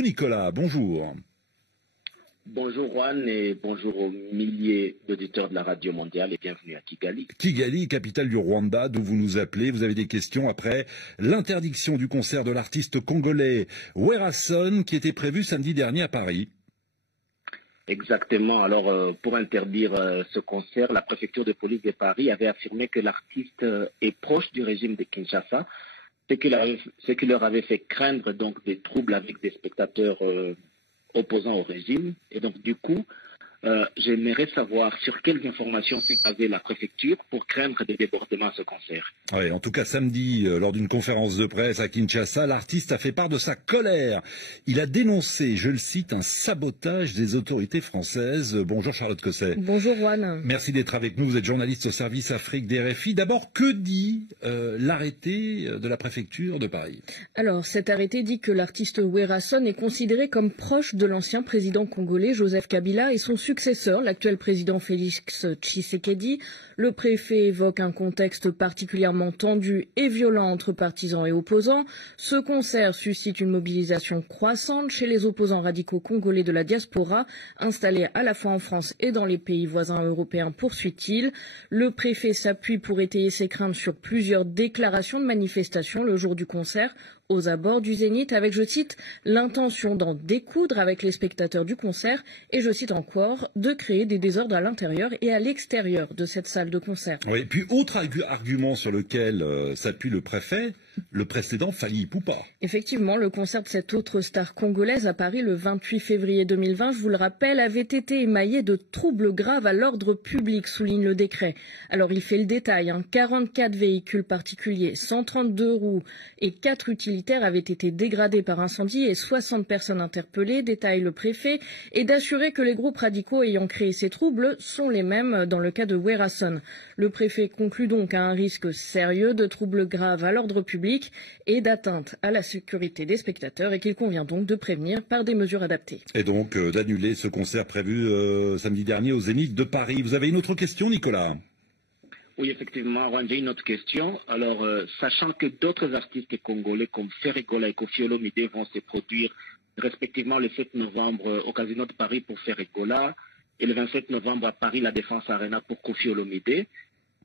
Nicolas, bonjour. Bonjour Juan et bonjour aux milliers d'auditeurs de la Radio Mondiale et bienvenue à Kigali. Kigali, capitale du Rwanda, d'où vous nous appelez. Vous avez des questions après l'interdiction du concert de l'artiste congolais Werason qui était prévu samedi dernier à Paris. Exactement. Alors, pour interdire ce concert, la préfecture de police de Paris avait affirmé que l'artiste est proche du régime de Kinshasa, ce qui leur avait fait craindre donc des troubles avec des spectateurs opposants au régime. Et donc, du coup, j'aimerais savoir sur quelles informations s'est basée la préfecture pour craindre des débordements à ce concert. Oui, en tout cas, samedi, lors d'une conférence de presse à Kinshasa, l'artiste a fait part de sa colère. Il a dénoncé, je le cite, un sabotage des autorités françaises. Bonjour Charlotte Cosset. Bonjour Juan. Merci d'être avec nous. Vous êtes journaliste au service Afrique d'RFI. D'abord, que dit l'arrêté de la préfecture de Paris? Alors, cet arrêté dit que l'artiste Werason est considéré comme proche de l'ancien président congolais Joseph Kabila et son successeur, l'actuel président Félix Tshisekedi. Le préfet évoque un contexte particulièrement tendu et violent entre partisans et opposants. Ce concert suscite une mobilisation croissante chez les opposants radicaux congolais de la diaspora, installés à la fois en France et dans les pays voisins européens, poursuit-il. Le préfet s'appuie pour étayer ses craintes sur plusieurs déclarations de manifestation le jour du concert aux abords du Zénith avec, je cite, l'intention d'en découdre avec les spectateurs du concert et, je cite encore, de créer des désordres à l'intérieur et à l'extérieur de cette salle de concert. Oui, puis autre argument sur lequel s'appuie le préfet, le précédent Fally Ipupa. Effectivement, le concert de cette autre star congolaise à Paris le 28 février 2020, je vous le rappelle, avait été émaillé de troubles graves à l'ordre public, souligne le décret. Alors il fait le détail, 44 véhicules particuliers, 132 roues et 4 utilitaires avaient été dégradés par incendie et 60 personnes interpellées, détaille le préfet, et d'assurer que les groupes radicaux ayant créé ces troubles sont les mêmes dans le cas de Werason. Le préfet conclut donc à un risque sérieux de troubles graves à l'ordre public et d'atteinte à la sécurité des spectateurs et qu'il convient donc de prévenir par des mesures adaptées. Et donc d'annuler ce concert prévu samedi dernier au Zénith de Paris. Vous avez une autre question, Nicolas? Oui, effectivement, j'ai une autre question. Alors, sachant que d'autres artistes congolais comme Ferregola et Koffi Olomide vont se produire respectivement le 7 novembre au Casino de Paris pour Ferregola et le 27 novembre à Paris la Défense Arena pour Koffi Olomide,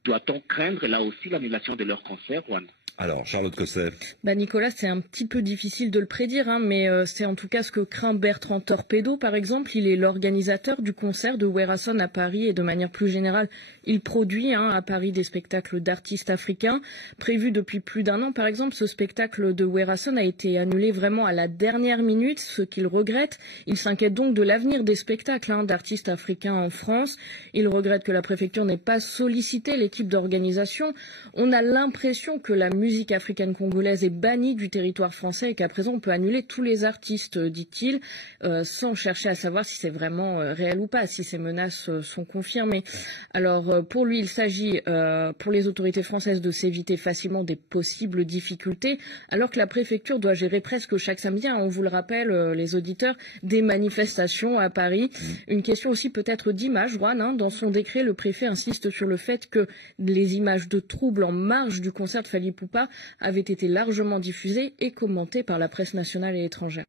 doit-on craindre là aussi l'annulation de leur concert, Juan? Alors, Charlotte Cosset. Nicolas, c'est un petit peu difficile de le prédire, mais c'est en tout cas ce que craint Bertrand Torpedo, par exemple. Il est l'organisateur du concert de Werason à Paris et de manière plus générale, il produit à Paris des spectacles d'artistes africains. Prévu depuis plus d'un an, par exemple, ce spectacle de Werason a été annulé vraiment à la dernière minute, ce qu'il regrette. Il s'inquiète donc de l'avenir des spectacles d'artistes africains en France. Il regrette que la préfecture n'ait pas sollicité l'équipe d'organisation. On a l'impression que la musique africaine congolaise est bannie du territoire français et qu'à présent on peut annuler tous les artistes, dit-il, sans chercher à savoir si c'est vraiment réel ou pas, si ces menaces sont confirmées. Alors pour lui, il s'agit pour les autorités françaises de s'éviter facilement des possibles difficultés, alors que la préfecture doit gérer presque chaque samedi, on vous le rappelle, les auditeurs, des manifestations à Paris. Une question aussi peut-être d'image, Juan, dans son décret, le préfet insiste sur le fait que les images de troubles en marge du concert de Fally Ipupa avaient été largement diffusées et commentées par la presse nationale et étrangère.